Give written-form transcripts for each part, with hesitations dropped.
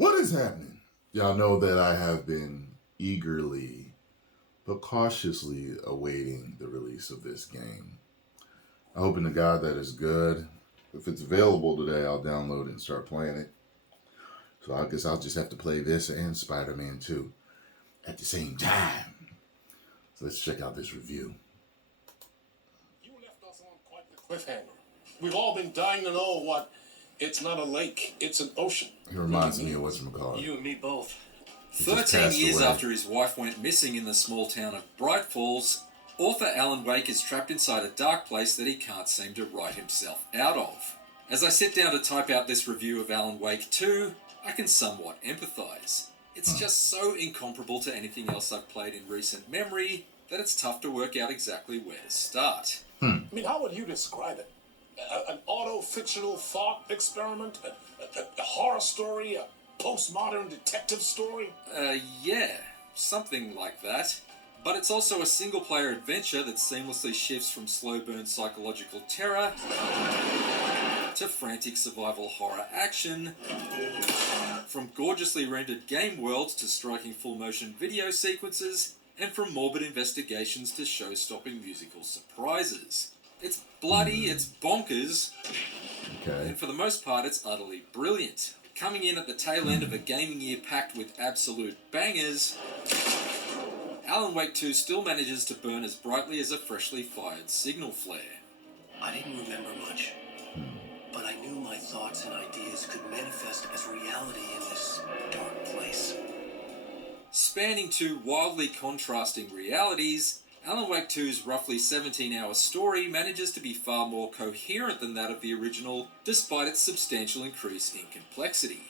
What is happening? Y'all know that I have been eagerly but cautiously awaiting the release of this game. I'm hoping to God that it's good. If it's available today, I'll download it and start playing it. So I guess I'll just have to play this and Spider-Man 2 at the same time. So let's check out this review. You left us on quite the cliffhanger. We've all been dying to know what. It's not a lake, it's an ocean. It reminds me of whatchamacallit. You and me both. He just 13 passed years away. after his wife went missing in the small town of Bright Falls, author Alan Wake is trapped inside a dark place that he can't seem to write himself out of. As I sit down to type out this review of Alan Wake 2, I can somewhat empathise. It's just so incomparable to anything else I've played in recent memory that it's tough to work out exactly where to start. I mean, how would you describe it? An auto-fictional thought experiment? A horror story? A postmodern detective story? Yeah, something like that. But it's also a single-player adventure that seamlessly shifts from slow-burn psychological terror to frantic survival horror action, from gorgeously rendered game worlds to striking full-motion video sequences, and from morbid investigations to show-stopping musical surprises. It's bloody, it's bonkers, and for the most part it's utterly brilliant. Coming in at the tail end of a gaming year packed with absolute bangers, Alan Wake 2 still manages to burn as brightly as a freshly fired signal flare. I didn't remember much, but I knew my thoughts and ideas could manifest as reality in this dark place. Spanning two wildly contrasting realities, Alan Wake 2's roughly 17-hour story manages to be far more coherent than that of the original, despite its substantial increase in complexity.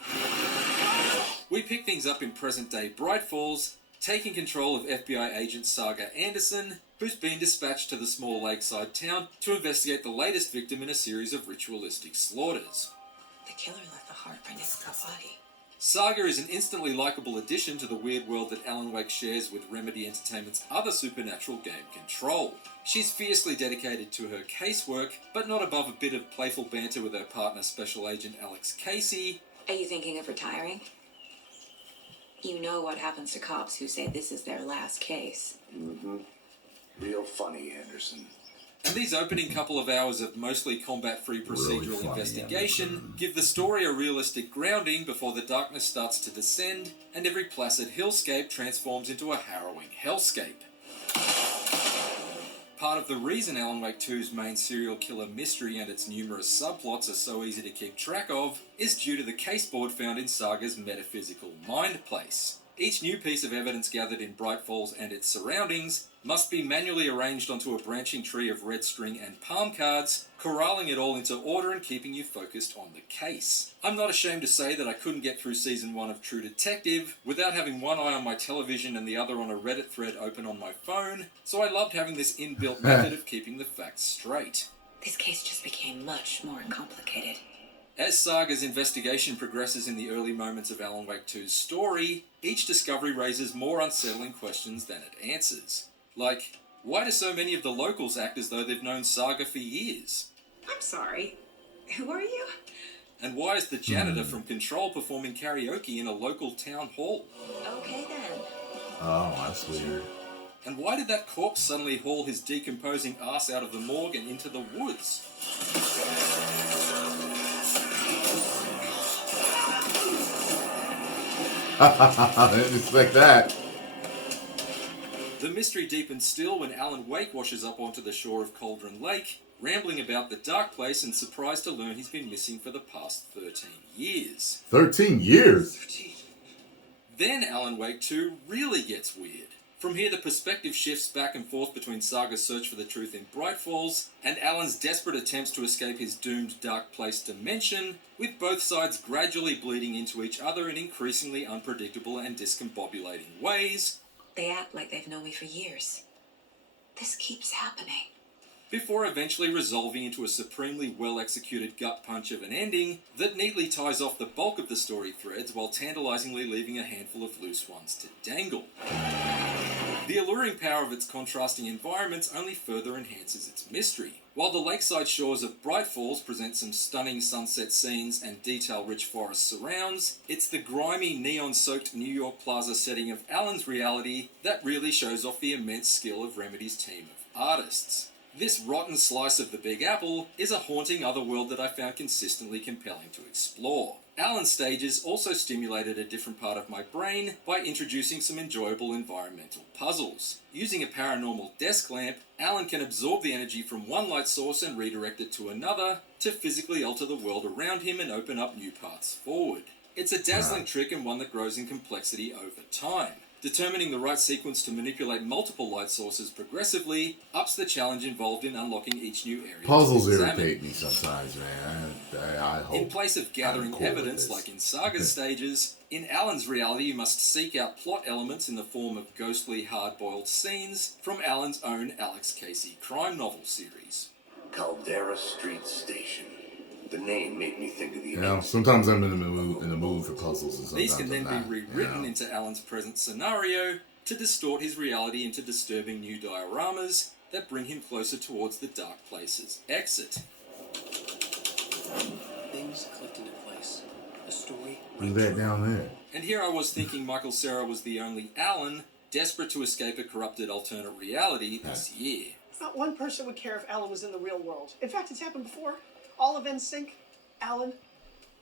We pick things up in present-day Bright Falls, taking control of FBI agent Saga Anderson, who's been dispatched to the small lakeside town to investigate the latest victim in a series of ritualistic slaughters. The killer left the heartprint in the body. Saga is an instantly likeable addition to the weird world that Alan Wake shares with Remedy Entertainment's other supernatural game, Control. She's fiercely dedicated to her casework, but not above a bit of playful banter with her partner, Special Agent Alex Casey. Are you thinking of retiring? You know what happens to cops who say this is their last case. Mm-hmm. Real funny, Anderson. And these opening couple of hours of mostly combat-free procedural investigation give the story a realistic grounding before the darkness starts to descend and every placid hillscape transforms into a harrowing hellscape. Part of the reason Alan Wake 2's main serial killer mystery and its numerous subplots are so easy to keep track of is due to the caseboard found in Saga's metaphysical mind place. Each new piece of evidence gathered in Bright Falls and its surroundings must be manually arranged onto a branching tree of red string and palm cards, corralling it all into order and keeping you focused on the case. I'm not ashamed to say that I couldn't get through Season 1 of True Detective without having one eye on my television and the other on a Reddit thread open on my phone, so I loved having this inbuilt method of keeping the facts straight. This case just became much more complicated. As Saga's investigation progresses in the early moments of Alan Wake 2's story, each discovery raises more unsettling questions than it answers. Like, why do so many of the locals act as though they've known Saga for years? I'm sorry. Who are you? And why is the janitor from Control performing karaoke in a local town hall? Okay then. Oh, that's weird. And why did that corpse suddenly haul his decomposing ass out of the morgue and into the woods? I didn't expect that. The mystery deepens still when Alan Wake washes up onto the shore of Cauldron Lake, rambling about the dark place and surprised to learn he's been missing for the past 13 years. 13 years? Then Alan Wake 2 really gets weird. From here the perspective shifts back and forth between Saga's search for the truth in Bright Falls and Alan's desperate attempts to escape his doomed dark place dimension, with both sides gradually bleeding into each other in increasingly unpredictable and discombobulating ways. They act like they've known me for years. This keeps happening. before eventually resolving into a supremely well-executed gut punch of an ending that neatly ties off the bulk of the story threads while tantalizingly leaving a handful of loose ones to dangle. The alluring power of its contrasting environments only further enhances its mystery. While the lakeside shores of Bright Falls present some stunning sunset scenes and detail-rich forest surrounds, it's the grimy, neon-soaked New York Plaza setting of Alan's reality that really shows off the immense skill of Remedy's team of artists. This rotten slice of the Big Apple is a haunting otherworld that I found consistently compelling to explore. Alan's stages also stimulated a different part of my brain by introducing some enjoyable environmental puzzles. Using a paranormal desk lamp, Alan can absorb the energy from one light source and redirect it to another to physically alter the world around him and open up new paths forward. It's a dazzling trick and one that grows in complexity over time. Determining the right sequence to manipulate multiple light sources progressively ups the challenge involved in unlocking each new area. Puzzles irritate me sometimes, man. I hope. In place of gathering evidence like in Saga's stages, in Alan's reality you must seek out plot elements in the form of ghostly, hard-boiled scenes from Alan's own Alex Casey crime novel series. Caldera Street Station. The name made me think of the... Yeah, sometimes I'm in the mood for puzzles, and sometimes These can then I'm not, be rewritten into Alan's present scenario to distort his reality into disturbing new dioramas that bring him closer towards the dark place's exit. Things clicked into place. A story... Who's that down there? And here I was thinking Michael Cera was the only Alan, desperate to escape a corrupted alternate reality this year. Not one person would care if Alan was in the real world. In fact, it's happened before. All events sync. Alan.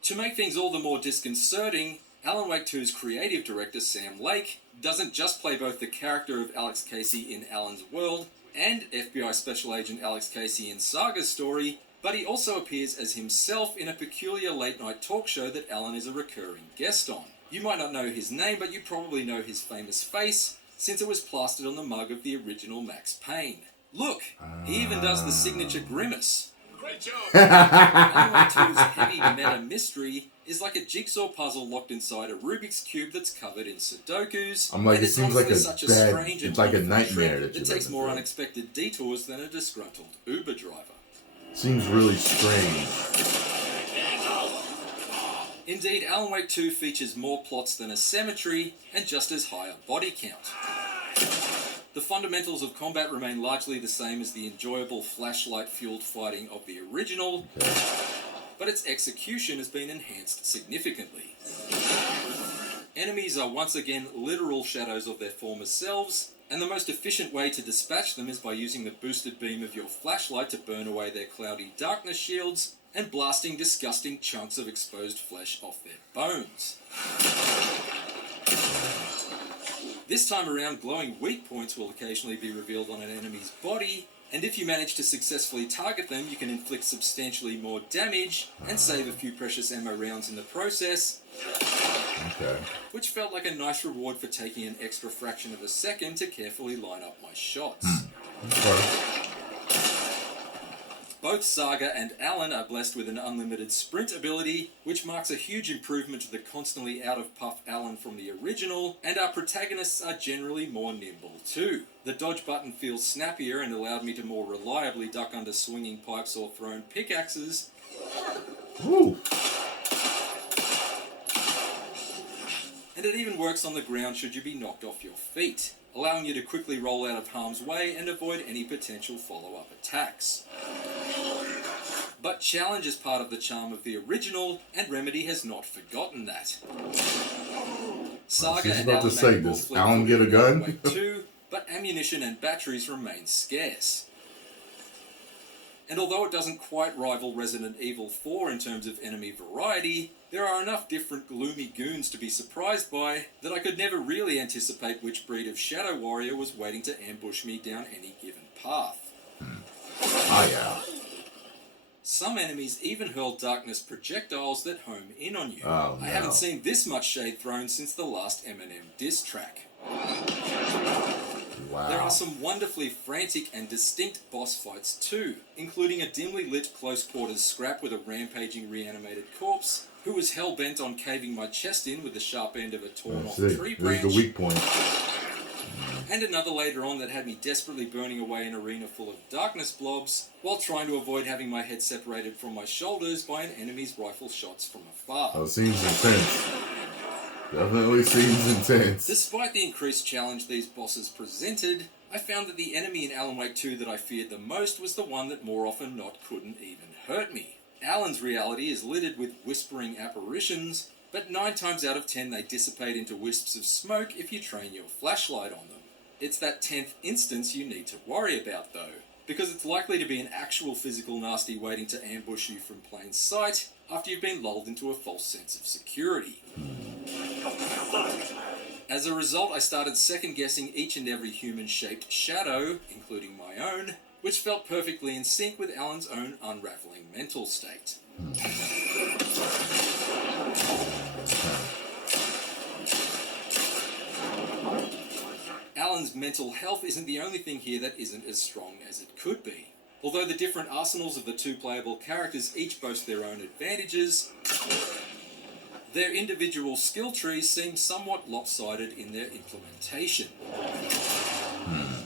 To make things all the more disconcerting, Alan Wake 2's creative director Sam Lake doesn't just play both the character of Alex Casey in Alan's world and FBI Special Agent Alex Casey in Saga's story, but he also appears as himself in a peculiar late-night talk show that Alan is a recurring guest on. You might not know his name, but you probably know his famous face, since it was plastered on the mug of the original Max Payne. Look, he even does the signature grimace. Great job. Alan Wake 2's heavy meta mystery is like a jigsaw puzzle locked inside a Rubik's Cube that's covered in Sudokus. I'm like, and it seems like such a bad, strange and it's like a wonderful nightmare trip that that you're takes more living unexpected detours than a disgruntled Uber driver. through. Seems really strange. Indeed, Alan Wake 2 features more plots than a cemetery and just as high a body count. The fundamentals of combat remain largely the same as the enjoyable flashlight-fueled fighting of the original, but its execution has been enhanced significantly. Enemies are once again literal shadows of their former selves, and the most efficient way to dispatch them is by using the boosted beam of your flashlight to burn away their cloudy darkness shields and blasting disgusting chunks of exposed flesh off their bones. This time around, glowing weak points will occasionally be revealed on an enemy's body, and if you manage to successfully target them, you can inflict substantially more damage and save a few precious ammo rounds in the process, which felt like a nice reward for taking an extra fraction of a second to carefully line up my shots. Both Saga and Alan are blessed with an unlimited sprint ability, which marks a huge improvement to the constantly out-of-puff Alan from the original, and our protagonists are generally more nimble too. The dodge button feels snappier and allowed me to more reliably duck under swinging pipes or thrown pickaxes. Woo. And it even works on the ground should you be knocked off your feet, allowing you to quickly roll out of harm's way and avoid any potential follow-up attacks. But challenge is part of the charm of the original, and Remedy has not forgotten that. Saga and about to Alan say, make does more Alan get a flexibility gun? in Wake 2, but ammunition and batteries remain scarce. And although it doesn't quite rival Resident Evil 4 in terms of enemy variety, there are enough different gloomy goons to be surprised by that I could never really anticipate which breed of Shadow Warrior was waiting to ambush me down any given path. Oh, yeah. Some enemies even hurl darkness projectiles that home in on you. Oh, no. I haven't seen this much shade thrown since the last Eminem diss track. Wow. There are some wonderfully frantic and distinct boss fights too, including a dimly lit close quarters scrap with a rampaging reanimated corpse who was hell-bent on caving my chest in with the sharp end of a torn-off tree branch. There's the weak point. and another later on that had me desperately burning away an arena full of darkness blobs while trying to avoid having my head separated from my shoulders by an enemy's rifle shots from afar. Oh, seems intense. Definitely seems intense. Despite the increased challenge these bosses presented, I found that the enemy in Alan Wake 2 that I feared the most was the one that more often not couldn't even hurt me. Alan's reality is littered with whispering apparitions, but 9 times out of 10 they dissipate into wisps of smoke if you train your flashlight on them. It's that 10th instance you need to worry about though, because it's likely to be an actual physical nasty waiting to ambush you from plain sight after you've been lulled into a false sense of security. As a result, I started second-guessing each and every human-shaped shadow, including my own, which felt perfectly in sync with Alan's own unravelling mental state. Alan's mental health isn't the only thing here that isn't as strong as it could be. Although the different arsenals of the 2 playable characters each boast their own advantages, their individual skill trees seem somewhat lopsided in their implementation.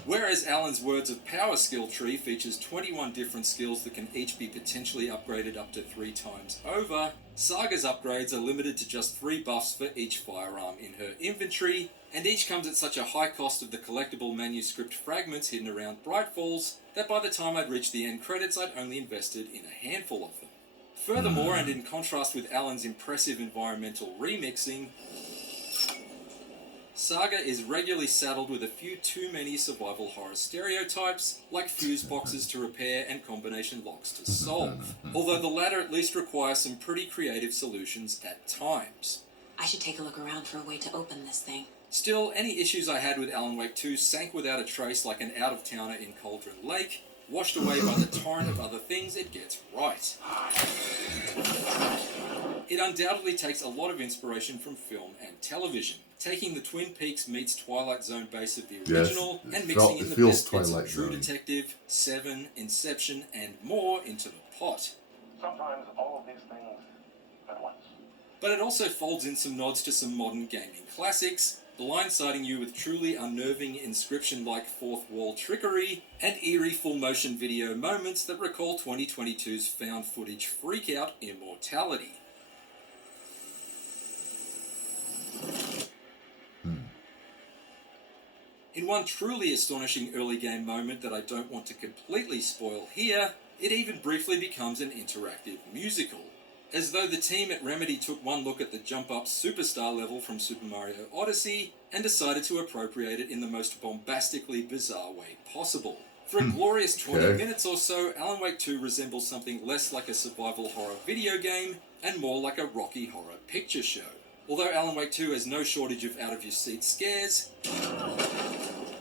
Whereas Alan's Words of Power skill tree features 21 different skills that can each be potentially upgraded up to 3 times over, Saga's upgrades are limited to just 3 buffs for each firearm in her inventory, and each comes at such a high cost of the collectible manuscript fragments hidden around Brightfalls that by the time I'd reached the end credits I'd only invested in a handful of them. Furthermore, and in contrast with Alan's impressive environmental remixing, Saga is regularly saddled with a few too many survival horror stereotypes, like fuse boxes to repair and combination locks to solve, although the latter at least require some pretty creative solutions at times. I should take a look around for a way to open this thing. Still, any issues I had with Alan Wake 2 sank without a trace like an out-of-towner in Cauldron Lake, washed away by the torrent of other things it gets right. It undoubtedly takes a lot of inspiration from film and television, taking the Twin Peaks meets Twilight Zone base of the original and mixing in the best bits of True Detective, Seven, Inception, and more into the pot. Sometimes all of these things at once. But it also folds in some nods to some modern gaming classics, blindsiding you with truly unnerving Inscription-like fourth wall trickery, and eerie full-motion video moments that recall 2022's found footage freakout immortality. In one truly astonishing early game moment that I don't want to completely spoil here, it even briefly becomes an interactive musical. As though the team at Remedy took one look at the jump-up superstar level from Super Mario Odyssey and decided to appropriate it in the most bombastically bizarre way possible. For a glorious 20 minutes or so, Alan Wake 2 resembles something less like a survival horror video game and more like a Rocky Horror Picture Show. Although Alan Wake 2 has no shortage of out-of-your-seat scares,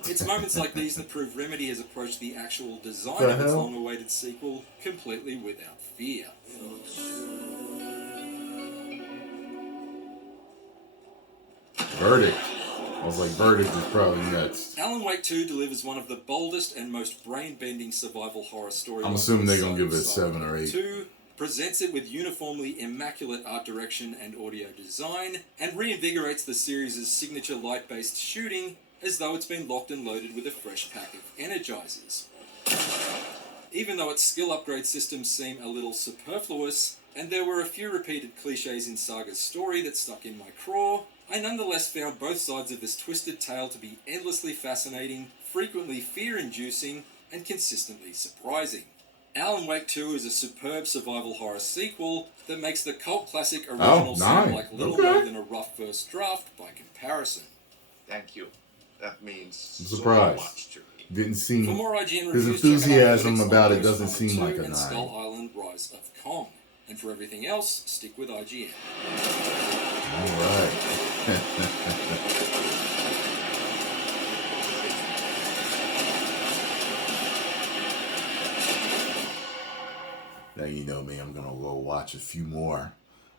it's moments like these that prove Remedy has approached the actual design of its long-awaited sequel completely without fear. Verdict. I was like, Verdict is probably next. Alan Wake 2 delivers one of the boldest and most brain-bending survival horror stories. I'm assuming they're going to give it 7 or 8. 2 presents it with uniformly immaculate art direction and audio design, and reinvigorates the series' signature light-based shooting as though it's been locked and loaded with a fresh pack of energizers. Even though its skill upgrade systems seem a little superfluous, and there were a few repeated cliches in Saga's story that stuck in my craw, I nonetheless found both sides of this twisted tale to be endlessly fascinating, frequently fear-inducing, and consistently surprising. Alan Wake 2 is a superb survival horror sequel that makes the cult classic original seem like little more than a rough first draft by comparison. Thank you. That means I'm surprised. so much to me. Didn't seem For more IGN his reviews, enthusiasm check out about it Magnus doesn't seem like a 9. Skull Island: Rise of Kong. And for everything else, stick with IGN. All right. Now you know me, I'm gonna go watch a few more.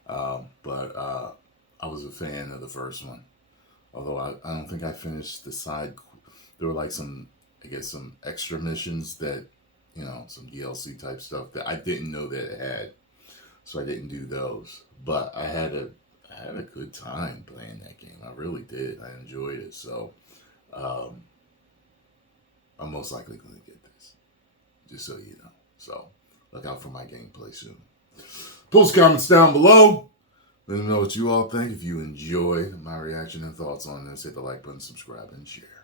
But I was a fan of the first one. Although I don't think I finished the side. There were like some extra missions that, some DLC type stuff that I didn't know that it had. So I didn't do those. But I had a good time playing that game. I really did. I enjoyed it. So I'm most likely going to get this. Just so you know. So look out for my gameplay soon. Post comments down below. Let me know what you all think. If you enjoyed my reaction and thoughts on this, hit the like button, subscribe, and share.